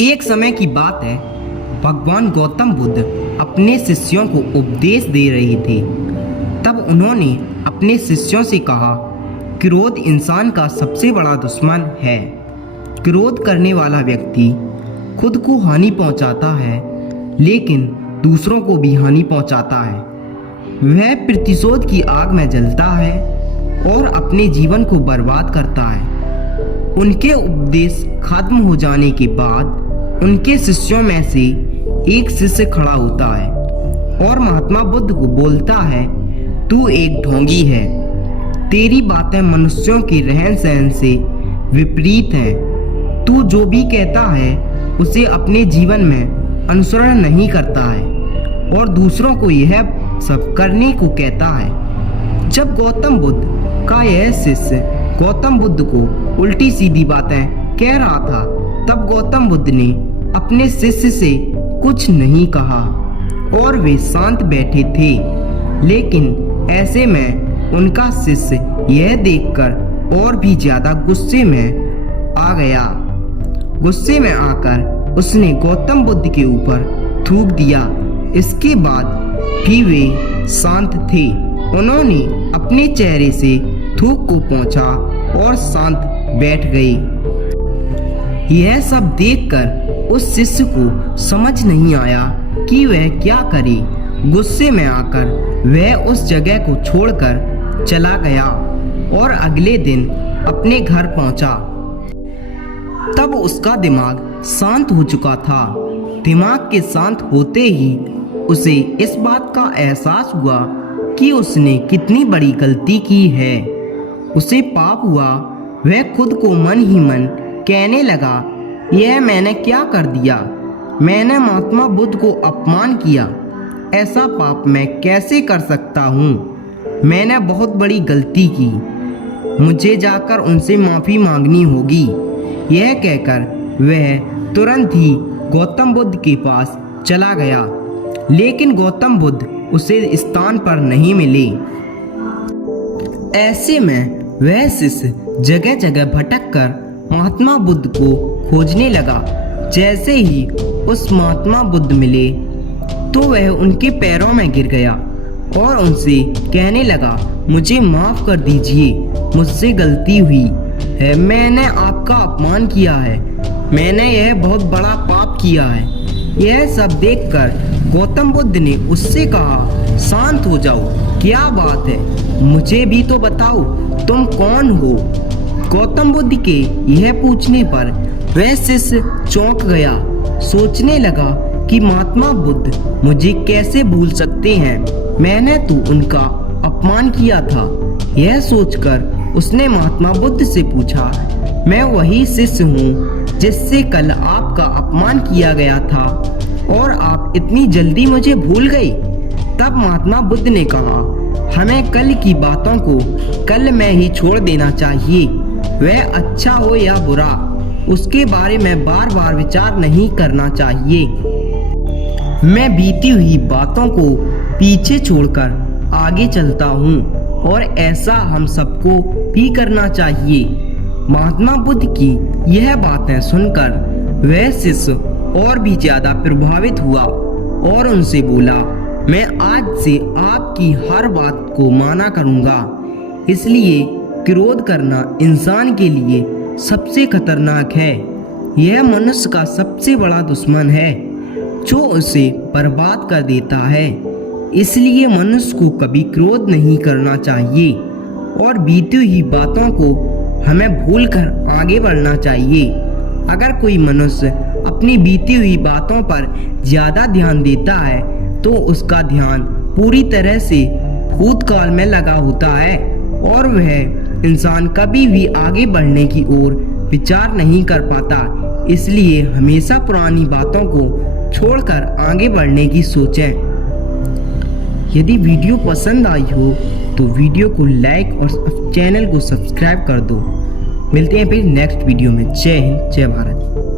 एक समय की बात है, भगवान गौतम बुद्ध अपने शिष्यों को उपदेश दे रहे थे। तब उन्होंने अपने शिष्यों से कहा, क्रोध इंसान का सबसे बड़ा दुश्मन है। क्रोध करने वाला व्यक्ति खुद को हानि पहुंचाता है, लेकिन दूसरों को भी हानि पहुंचाता है। वह प्रतिशोध की आग में जलता है और अपने जीवन को बर्बाद करता है। उनके उपदेश खत्म हो जाने के बाद उनके शिष्यों में से एक शिष्य खड़ा होता है और महात्मा बुद्ध को बोलता है, तू एक ढोंगी है। तेरी बातें मनुष्यों के रहन सहन से विपरीत हैं। तू जो भी कहता है उसे अपने जीवन में अनुसरण नहीं करता है और दूसरों को यह सब करने को कहता है। जब गौतम बुद्ध का यह शिष्य गौतम बुद्ध को उल्टी सीधी बातें कह रहा था, तब गौतम बुद्ध ने अपने शिष्य से कुछ नहीं कहा और वे शांत बैठे थे। लेकिन ऐसे में उनका शिष्य यह देखकर और भी ज्यादा गुस्से में आ गया। गुस्से में आकर उसने गौतम बुद्ध के ऊपर थूक दिया। इसके बाद भी वे शांत थे। उन्होंने अपने चेहरे से थूक को पोंछा और शांत बैठ गए। यह सब देखकर उस शिष्य को समझ नहीं आया कि वह क्या करे। गुस्से में आकर वह उस जगह को छोड़कर चला गया और अगले दिन अपने घर पहुंचा। तब उसका दिमाग शांत हो चुका था। दिमाग के शांत होते ही उसे इस बात का एहसास हुआ कि उसने कितनी बड़ी गलती की है। उसे पाप हुआ। वह खुद को मन ही मन कहने लगा, यह मैंने क्या कर दिया? मैंने महात्मा बुद्ध को अपमान किया। ऐसा पाप मैं कैसे कर सकता हूँ? मैंने बहुत बड़ी गलती की। मुझे जाकर उनसे माफ़ी मांगनी होगी। यह कहकर वह तुरंत ही गौतम बुद्ध के पास चला गया, लेकिन गौतम बुद्ध उसे स्थान पर नहीं मिले। ऐसे में वह शिष्य जगह जगह भटककर महात्मा बुद्ध को खोजने लगा। जैसे ही उस महात्मा बुद्ध मिले तो वह उनके पैरों में गिर गया और उनसे कहने लगा, मुझे माफ़ कर दीजिए, मुझसे गलती हुई है। मैंने आपका अपमान किया है। मैंने यह बहुत बड़ा पाप किया है। यह सब देखकर गौतम बुद्ध ने उससे कहा, शांत हो जाओ, क्या बात है? मुझे भी तो बताओ, तुम कौन हो? गौतम बुद्ध के यह पूछने पर वह शिष्य चौंक गया। सोचने लगा कि महात्मा बुद्ध मुझे कैसे भूल सकते हैं? मैंने तो उनका अपमान किया था। यह सोचकर उसने महात्मा बुद्ध से पूछा, मैं वही शिष्य हूँ जिससे कल आपका अपमान किया गया था और आप इतनी जल्दी मुझे भूल गए? तब महात्मा बुद्ध ने कहा, हमें कल की बातों को कल में ही छोड़ देना चाहिए। वह अच्छा हो या बुरा, उसके बारे में बार बार विचार नहीं करना चाहिए। मैं बीती हुई बातों को पीछे छोड़कर आगे चलता हूँ और ऐसा हम सबको भी करना चाहिए। महात्मा बुद्ध की यह बातें सुनकर वह शिष्य और भी ज्यादा प्रभावित हुआ और उनसे बोला, मैं आज से आपकी हर बात को माना करूँगा। इसलिए क्रोध करना इंसान के लिए सबसे खतरनाक है। यह मनुष्य का सबसे बड़ा दुश्मन है जो उसे बर्बाद कर देता है। इसलिए मनुष्य को कभी क्रोध नहीं करना चाहिए और बीती हुई बातों को हमें भूलकर आगे बढ़ना चाहिए। अगर कोई मनुष्य अपनी बीती हुई बातों पर ज़्यादा ध्यान देता है तो उसका ध्यान पूरी तरह से भूतकाल में लगा होता है और वह इंसान कभी भी आगे बढ़ने की ओर विचार नहीं कर पाता। इसलिए हमेशा पुरानी बातों को छोड़कर आगे बढ़ने की सोचें। यदि वीडियो पसंद आई हो तो वीडियो को लाइक और चैनल को सब्सक्राइब कर दो। मिलते हैं फिर नेक्स्ट वीडियो में। जय हिंद, जय भारत।